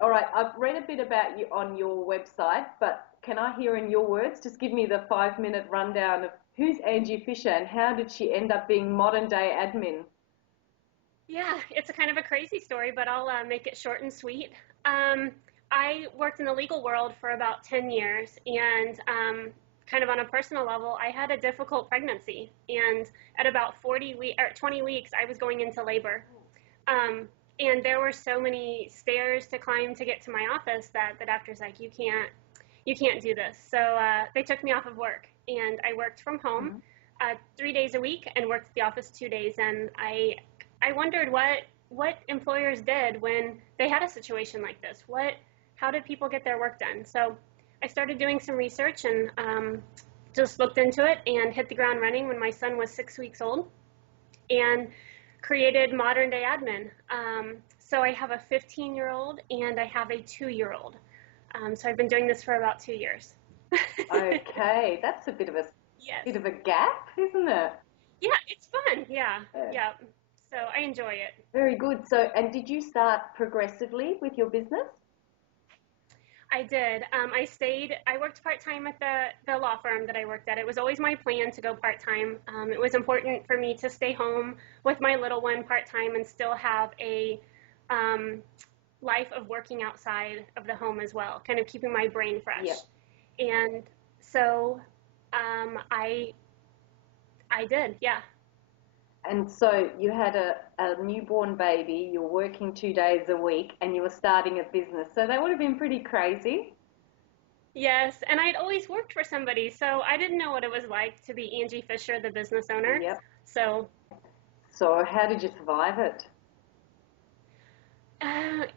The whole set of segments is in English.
All right, I've read a bit about you on your website, but can I hear in your words, just give me the 5-minute rundown of who's Angie Fisher and how did she end up being modern day admin? Yeah, it's a kind of a crazy story, but I'll make it short and sweet. I worked in the legal world for about 10 years, and kind of on a personal level, I had a difficult pregnancy. And at about 20 weeks, I was going into labor. And there were so many stairs to climb to get to my office that the doctor's like, you can't do this. So they took me off of work, and I worked from home 3 days a week and worked at the office 2 days. And I wondered what employers did when they had a situation like this. How did people get their work done? So I started doing some research and just looked into it and hit the ground running when my son was 6 weeks old and created Modern Day Admin. So I have a 15-year-old and I have a 2-year-old. So I've been doing this for about 2 years. Okay, that's a Yes. bit of a gap, isn't it? Yeah, it's fun. Yeah. So I enjoy it. Very good. So, and did you start progressively with your business? I did. I worked part-time at the law firm that I worked at. It was always my plan to go part-time. It was important for me to stay home with my little one part-time and still have a life of working outside of the home as well, kind of keeping my brain fresh. Yep. And so I did, yeah. And so you had a newborn baby, you're working 2 days a week, and you were starting a business. So that would have been pretty crazy. Yes, and I'd always worked for somebody, so I didn't know what it was like to be Angie Fisher, the business owner. Yep. So So how did you survive it?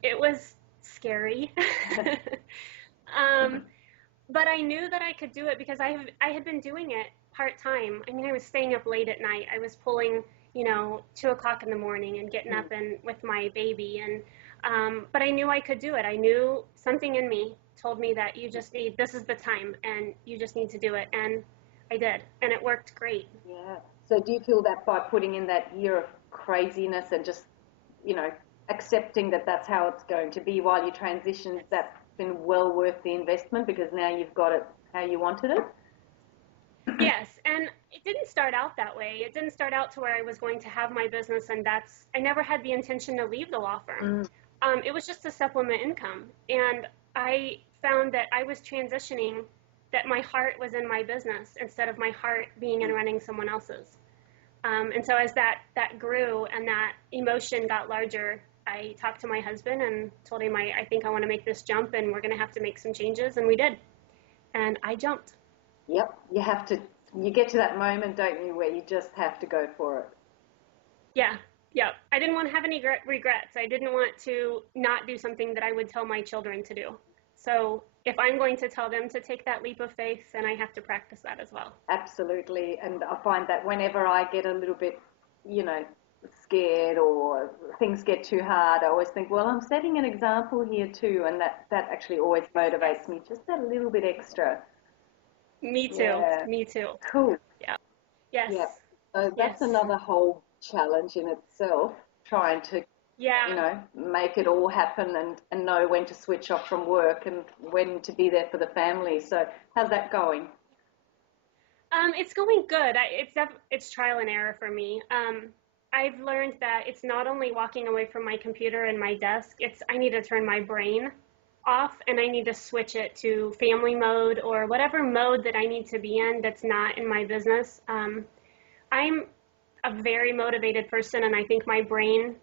it was scary. um, but I knew that I could do it because I had been doing it part-time. I mean, I was staying up late at night. I was pulling, 2 o'clock in the morning and getting up and with my baby. But I knew I could do it. I knew something in me told me that this is the time and you just need to do it. And I did. And it worked great. Yeah. So do you feel that by putting in that year of craziness and just, accepting that that's how it's going to be while you transition, that's been well worth the investment because now you've got it how you wanted it? Yes, and it didn't start out that way. It didn't start out to where I was going to have my business, and I never had the intention to leave the law firm. It was just to supplement income, and I found that I was transitioning, that my heart was in my business instead of my heart being in running someone else's. And so as that grew and that emotion got larger, I talked to my husband and told him, I think I want to make this jump, and we're going to have to make some changes, and we did. And I jumped. Yep. You get to that moment, don't you, where you just have to go for it. Yeah. I didn't want to have any regrets. I didn't want to not do something that I would tell my children to do. So if I'm going to tell them to take that leap of faith, then I have to practice that as well. Absolutely. And I find that whenever I get a little bit, scared or things get too hard, I always think, well, I'm setting an example here too. And that actually always motivates me just that little bit extra. Me too. Yeah. Me too. Cool. Yeah. Yes. Yeah. So that's Yes. another whole challenge in itself, trying to, Yeah. make it all happen and know when to switch off from work and when to be there for the family. So how's that going? It's going good. It's trial and error for me. I've learned that it's not only walking away from my computer and my desk. I need to turn my brain off and I need to switch it to family mode or whatever mode that I need to be in that's not in my business. I'm a very motivated person, and I think my brain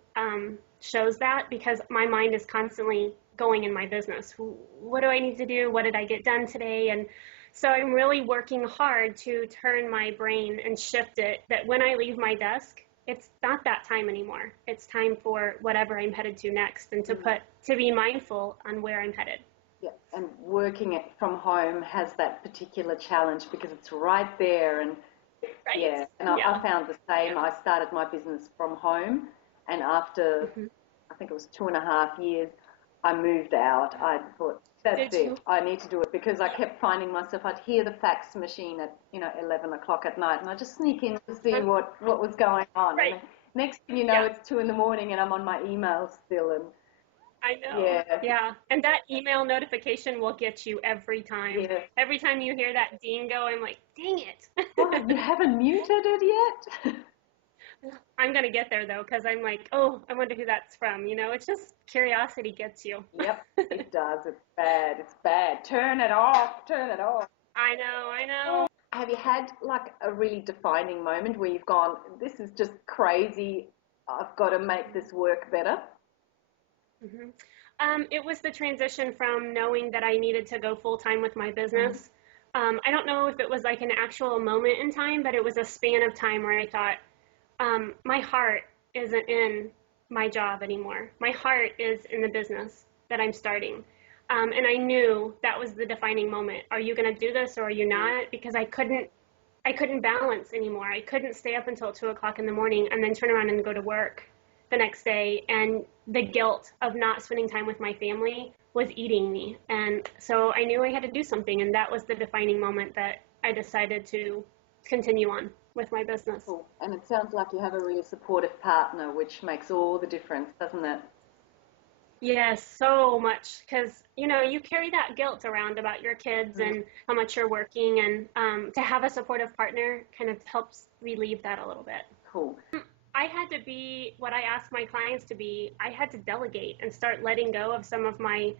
shows that because my mind is constantly going in my business. What do I need to do? What did I get done today? And so I'm really working hard to turn my brain and shift it that when I leave my desk, it's not that time anymore. It's time for whatever I'm headed to next, and to be mindful on where I'm headed. Yeah, and working it from home has that particular challenge because it's right there and Right. yeah, and Yeah. I found the same. I started my business from home, and after Mm-hmm. I think it was 2.5 years, I moved out. I thought, that's Did you? it. I need to do it because I kept finding myself, I'd hear the fax machine at, 11 o'clock at night, and I'd just sneak in to see what was going on. Right. And next thing you know, Yeah. it's 2 in the morning and I'm on my emails still. And I know. Yeah, Yeah. And that email notification will get you every time. yeah. Every time you hear that ding go, I'm like, dang Oh, you it. haven't muted it yet? I'm going to get there though, because I'm like, oh, I wonder who that's from. You know, it's just curiosity gets you. Yep, it does. It's bad. It's bad. Turn it off. Turn it off. I know. I know. Have you had like a really defining moment where you've gone, this is just crazy. I've got to make this work better? hmm It was the transition from knowing that I needed to go full time with my Mm-hmm. business. I don't know if it was like an actual moment in time, but it was a span of time where I thought, my heart isn't in my job anymore. My heart is in the business that I'm starting. And I knew that was the defining moment. Are you going to do this or are you not? Because I couldn't balance anymore. I couldn't stay up until 2 o'clock in the morning and then turn around and go to work the next day. And the guilt of not spending time with my family was eating me. And so I knew I had to do something. And that was the defining moment that I decided to continue on with my business. Cool. And it sounds like you have a really supportive partner, which makes all the difference, doesn't it? Yes, so much. Because, you know, you carry that guilt around about your kids Mm. and how much you're working. And to have a supportive partner kind of helps relieve that a little bit. Cool. I had to be what I asked my clients to be. I had to delegate and start letting go of some of my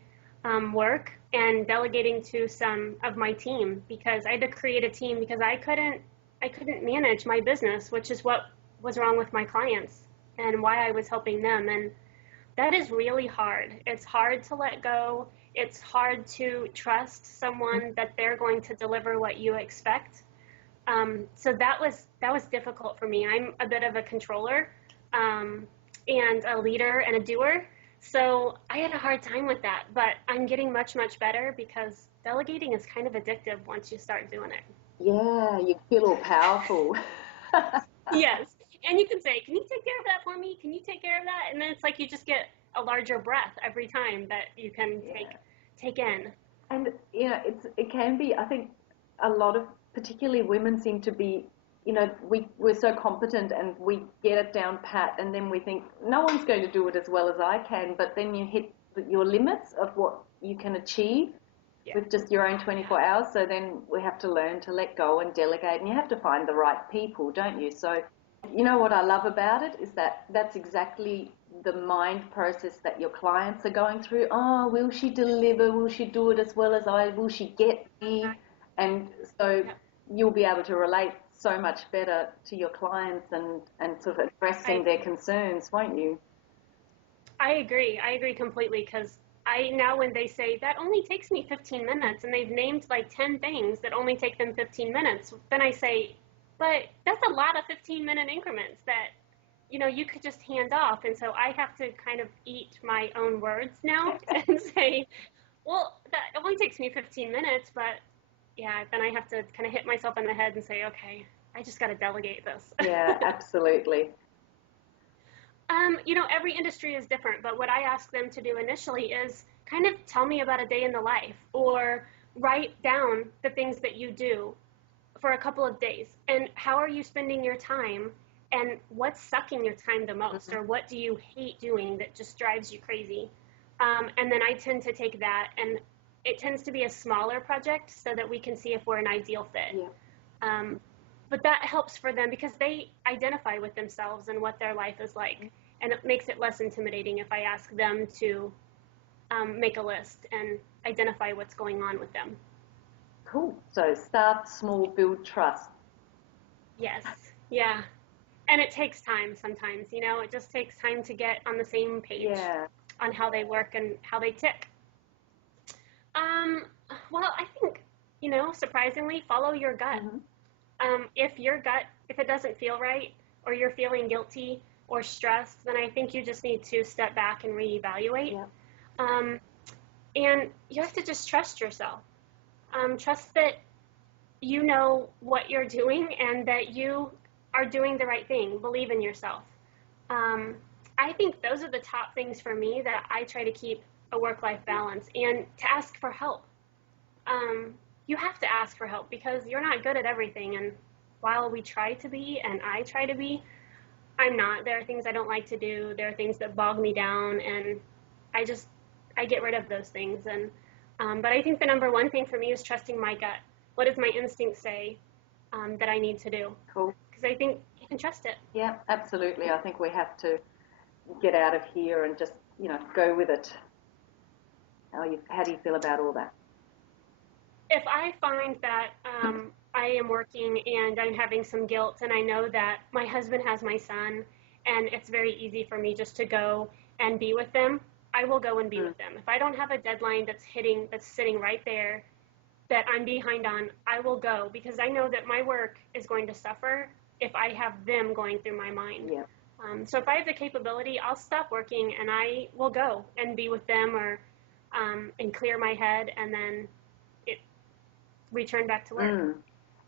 work and delegating to some of my team because I had to create a team because I couldn't manage my business, which is what was wrong with my clients and why I was helping them. And that is really hard. It's hard to let go. It's hard to trust someone that they're going to deliver what you expect. So that was difficult for me. I'm a bit of a controller, and a leader and a doer. So I had a hard time with that, but I'm getting much, much better because delegating is kind of addictive once you start doing it. Yeah, you feel all powerful. Yes. And you can say, can you take care of that for me? Can you take care of that? And then it's like you just get a larger breath every time that you can take Yeah. take in. And it can be, I think a lot of particularly women seem to be, we're so competent and we get it down pat and then we think no one's going to do it as well as I can, but then you hit your limits of what you can achieve Yeah. with just your own 24 hours. So then we have to learn to let go and delegate, and you have to find the right people, don't you? So you know what I love about it is that that's exactly the mind process that your clients are going through. Oh, will she deliver? Will she do it as well as I? Will she get me? And so Yeah. you'll be able to relate so much better to your clients and sort of addressing I their concerns, won't you? I agree. I agree completely because I now when they say that only takes me 15 minutes and they've named like 10 things that only take them 15 minutes, then I say, but that's a lot of 15-minute increments that you could just hand off. And so I have to kind of eat my own words now and say, well, that only takes me 15 minutes, but yeah, then I have to kind of hit myself in the head and say, okay, I just got to delegate this. Yeah, absolutely. Every industry is different, but what I ask them to do initially is kind of tell me about a day in the life or write down the things that you do for a couple of days and how are you spending your time and what's sucking your time the most or what do you hate doing that just drives you crazy. And then I tend to take that and it tends to be a smaller project so that we can see if we're an ideal fit. Yeah. Um, but that helps for them because they identify with themselves and what their life is like. And it makes it less intimidating if I ask them to make a list and identify what's going on with them. Cool. So start small, build trust. Yes. Yeah. And it takes time sometimes, it just takes time to get on the same page Yeah. on how they work and how they tick. Um, well, I think, surprisingly, follow your gut. Hmm. If it doesn't feel right or you're feeling guilty or stressed, then I think you just need to step back and reevaluate. Yeah. Um, and you have to just trust yourself. Trust that you know what you're doing and that you are doing the right thing. Believe in yourself. Um, I think those are the top things for me that I try to keep a work-life balance and to ask for help. You have to ask for help because you're not good at everything. And while we try to be, and I try to be, I'm not. There are things I don't like to do. There are things that bog me down. And I just I get rid of those things. And but I think the number one thing for me is trusting my gut. What does my instinct say that I need to do? Cool. Because I think you can trust it. Yeah, absolutely. I think we have to get out of here and just, go with it. How do you feel about all that? If I find that I am working and I'm having some guilt and I know that my husband has my son and it's very easy for me just to go and be with them, I will go and be with them. If I don't have a deadline that's sitting right there that I'm behind on, I will go because I know that my work is going to suffer if I have them going through my mind. Yeah. So if I have the capability, I'll stop working and I will go and be with them or and clear my head and then return back to work.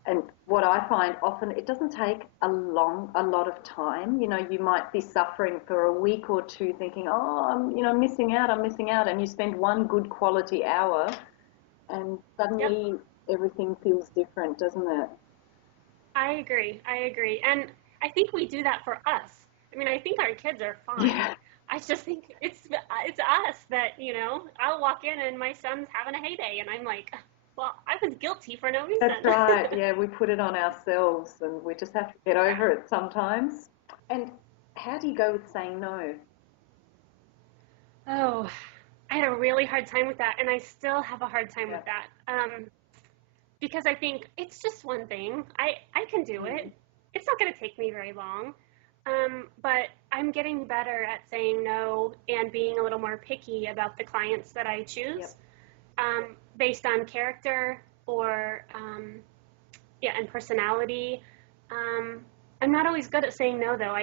And what I find often, it doesn't take a lot of time. You might be suffering for a week or two thinking, oh, I'm missing out. And you spend one good quality hour and suddenly everything feels different, doesn't it? I agree. And I think we do that for us. I mean, I think our kids are fine. Yeah. I just think it's us that, I'll walk in and my son's having a heyday and I'm like, well, I was guilty for no reason. That's right. Yeah, we put it on ourselves and we just have to get over it sometimes. And how do you go with saying no? Oh, I had a really hard time with that and I still have a hard time with that. Because I think it's just one thing. I can do it. It's not going to take me very long. But I'm getting better at saying no and being a little more picky about the clients that I choose, based on character or, and personality. I'm not always good at saying no, though.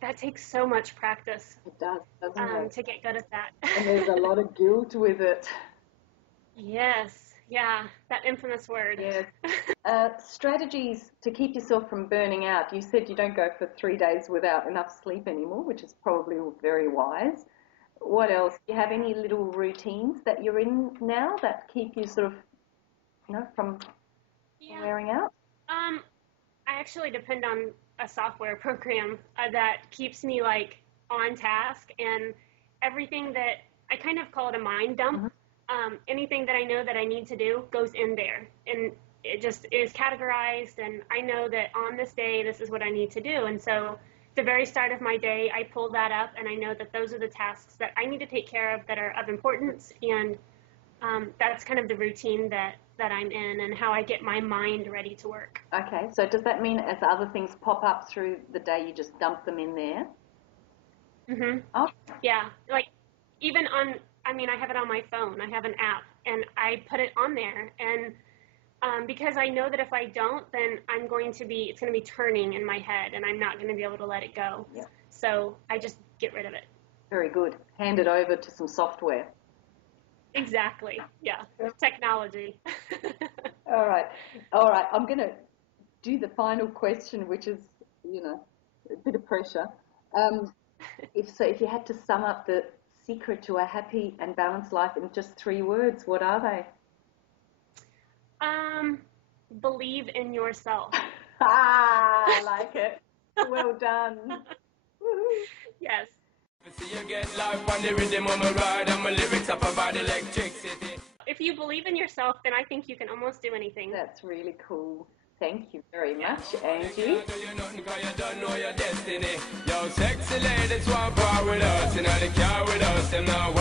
That takes so much practice. It does, doesn't it? To get good at that. And there's a lot of guilt with it. Yes. Yeah, that infamous word. Yes. Strategies to keep yourself from burning out. You said you don't go for 3 days without enough sleep anymore, which is probably very wise. What else? Do you have any little routines that you're in now that keep you sort of, from wearing out? I actually depend on a software program that keeps me on task, and everything that I kind of call it a mind dump. Anything that I know that I need to do goes in there, and it just is categorized, and I know that on this day, this is what I need to do. And so at the very start of my day, I pull that up, and I know that those are the tasks that I need to take care of that are of importance, and that's kind of the routine that I'm in and how I get my mind ready to work. Okay, so does that mean as other things pop up through the day, you just dump them in there? Oh. Yeah, even on, I have it on my phone. I have an app, and I put it on there, and because I know that if I don't, then it's going to be turning in my head, and I'm not going to be able to let it go. Yeah. So I just get rid of it. Very good. Hand it over to some software. Exactly. Yeah. Technology. All right. I'm going to do the final question, which is, a bit of pressure. If you had to sum up the secret to a happy and balanced life in just 3 words, what are they? Believe in yourself. I like it. Well done. Yes. If you believe in yourself, then I think you can almost do anything. That's really cool. Thank you very much, Angie. Yo, sexy ladies want part with us, the car with us, them not